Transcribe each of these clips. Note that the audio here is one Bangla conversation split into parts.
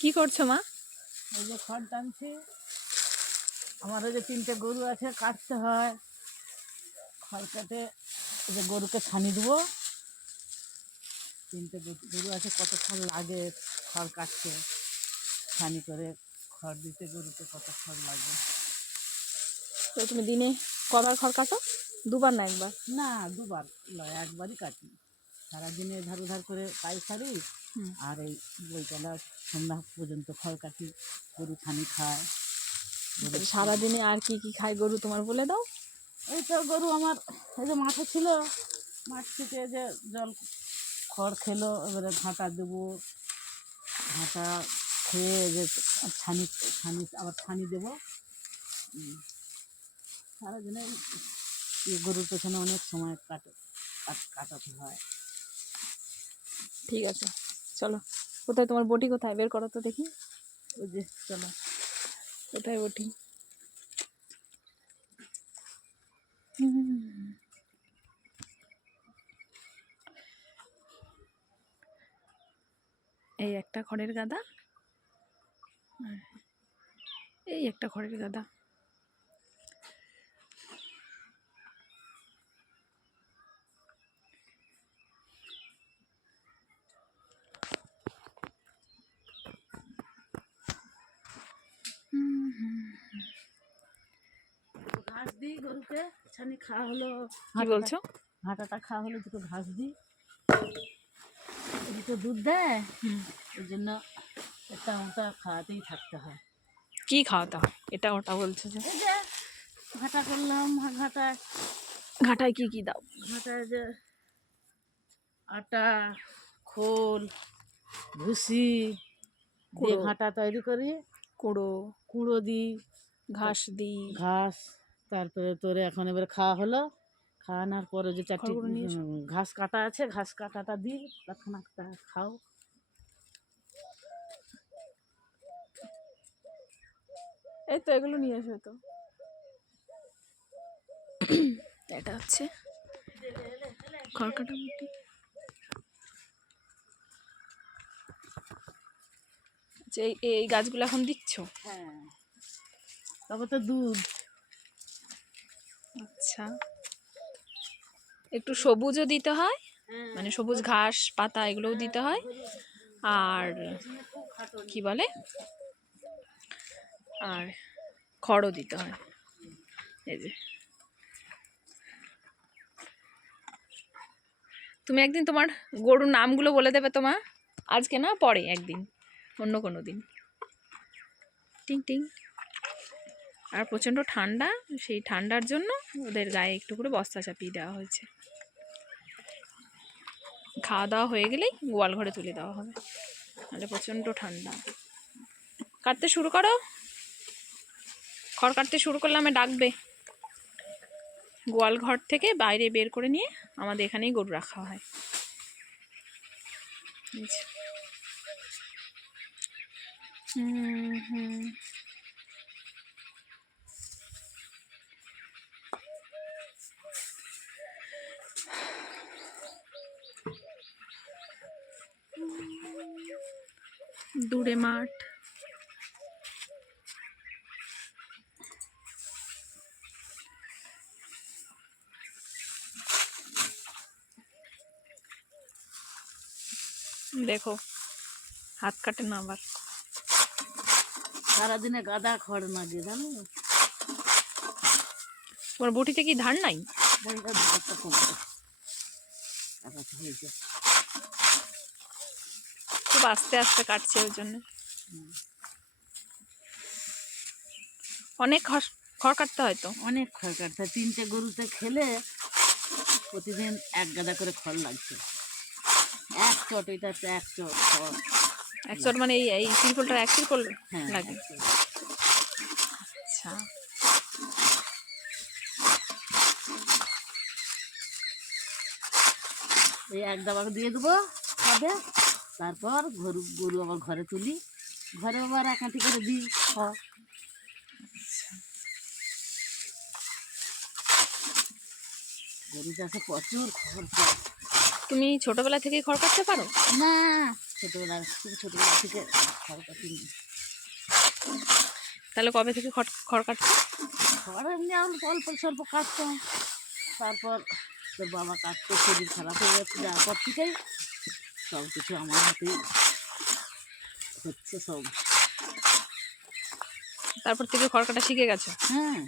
কি করছো মা? এই যে খড় টানছি। আমার ওই যে 3টে গরু আছে, কাটতে হয়। খড় কেটে এই যে গরুকে ছানি দেবো। 3টে গরু আছে, কত খড় লাগে খড় কাটতে, ছানি করে খড় দিতে গরুকে কত খড় লাগে। তো তুমি দিনে কবার খড় কাটো? দুবার না একবার? না, দুবার নয়, একবারই কাটি। সারাদিনে ধার উধার করে পাই সারি, আর এই বইতলা সন্ধ্যা পর্যন্ত খড় কাটি, গরু ছানি খায়। সারাদিনে আর কি কি খায় গরু তোমার বলে দাও। এই তো গরু আমার এই যে মাঠে ছিল, মাঠ থেকে যে জল খড় খেলো, এবারে ঘাঁটা দেবো। ঘাঁটা খেয়ে যে ছানি ছানি আবার ছানি দেবো। সারাদিনে গরুর পেছনে অনেক সময় কাটাতে হয়। ঠিক আছে, চলো। কোথায় তোমার বটি? কোথায় বের করো তো দেখি। ওই যে চলো। কোথায় বটি? এই একটা খড়ের গাদা, এই একটা খড়ের গাদা। ঘাস দিই গরুকে, ছানি খাওয়া হলো। কি বলছো? ঘাঁটাটা খাওয়া হলো, দুটো ঘাস দিই। দুটো দুধ দেয়, ওই জন্য একটা ওটা খাওয়াতেই থাকতে হয়। কি খাওয়াতে হয়? এটা ওটা বলছো যে? এই যে ঘাঁটা করলাম, ঘাটায় কি কি দাও? ঘাঁটায় যে আটা, খোল, ভুসি দিয়ে ঘাঁটা তৈরি করি। কুড়ো দিই, ঘাস দিই। ঘাস। তারপরে তোরে এখন এবারে খাওয়া হলো, খাওয়ানোর পরে যে 4টি ঘাস কাটা আছে, ঘাস কাটাটা দিই, তৎক্ষণাৎ খাও। এই তো এগুলো নিয়ে এসো। তো এটা হচ্ছে খড় কাটা বটি। যে এই গাছগুলো এখন দিচ্ছ? হ্যাঁ, তবে তো দুধ। আচ্ছা, একটু সবুজও দিতে হয়, মানে সবুজ ঘাস পাতা এগুলোও দিতে হয়, আর কি বলে, আর খড়ও দিতে হয়। এই যে তুমি একদিন তোমার গরুর নামগুলো বলে দেবে তো মা? আজকে না, পরে একদিন, অন্য কোনো দিন। টিং টিং। আর প্রচণ্ড ঠান্ডা, সেই ঠান্ডার জন্য ওদের গায়ে একটু করে বস্তা চাপিয়ে দেওয়া হয়েছে। খাওয়া দাওয়া হয়ে গেলেই গোয়াল ঘরে তুলে দেওয়া হবে, নাহলে প্রচণ্ড ঠান্ডা। কাটতে শুরু করো, খড় কাটতে শুরু করলে আমি ডাকবে। গোয়াল ঘর থেকে বাইরে বের করে নিয়ে আমাদের এখানেই গরু রাখা হয়। দূরে মাঠ, দেখো হাত কাটে না আবার। সারাদিনে গাদা খড় লাগে, জানো। তোমার বটিতে কি ধান নাই? খুব আস্তে আস্তে কাটছে, ওই জন্য অনেক খড় কাটতে হয়। তো অনেক খড় কাটতে হয়। 3টে গরুতে খেলে প্রতিদিন 1 গাদা করে খড় লাগছে। 1 চট, এটা 1 চট খড়। 1 চট মানে এই ত্রিপলটা 1 ত্রিপল লাগে? আচ্ছা, এই 1 দাবা দিয়ে দেবো খাবে। তারপর গরু আবার ঘরে তুলি, ঘরে আবার 1 আঁটি করে দিই খড়। গরু চাষে প্রচুর খড়। তুমি ছোটবেলা থেকেই খড় কাটতে পারো? না, ছোটোবেলা থেকে ছোটোবেলা থেকে খড় কাটিনি। তাহলে কবে থেকে খড় কাটছো? খড় এমনি অল্প অল্প স্বল্প কাটতাম, তারপর তোর বাবা কাটতো, শরীর খারাপ হয়ে যাচ্ছে, যাওয়ার পর থেকেই সব কিছু আমার হাতেই হচ্ছে সব। তারপর থেকে খড় কাটা শিখে গেছো? হ্যাঁ,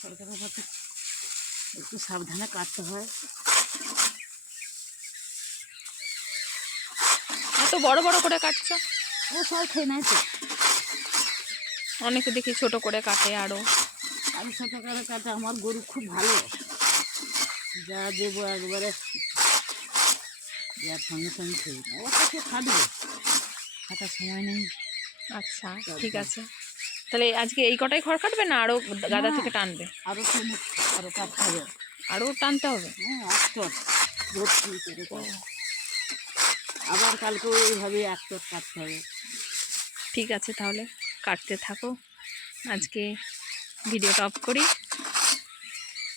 খড় কাটার পথে একটু সাবধানে কাটতে হয়। এত বড় বড় করে কাটছো? ও সব খেয়ে নেয় তো। অনেকে দেখি ছোট করে কাটে আরো। আমি ছোটো করে কাটে, আমার গরু খুব ভালো, যা দেবো একবারে যার সঙ্গে সঙ্গে খেয়ে নেয়। ও তো খাটবে, খাটার সময় নেই। আচ্ছা ঠিক আছে, তাহলে আজকে এই কটাই খড় কাটবে না আরো গাদা না, থেকে টানবে? আরও আরও কাটতে হবে। আরো টানতে হবে? হ্যাঁ, 8 টন ভর্তি করে কাটতে। আবার কালকেও এইভাবে 1 টন কাটতে হবে। ঠিক আছে, তাহলে কাটতে থাকো। আজকে ভিডিওটা অফ করি,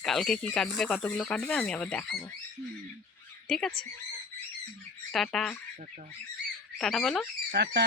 কালকে কি কাটবে, কতগুলো কাটবে আমি আবার দেখাবো। ঠিক আছে, টাটা। টাটা। টাটা বলো। টাটা।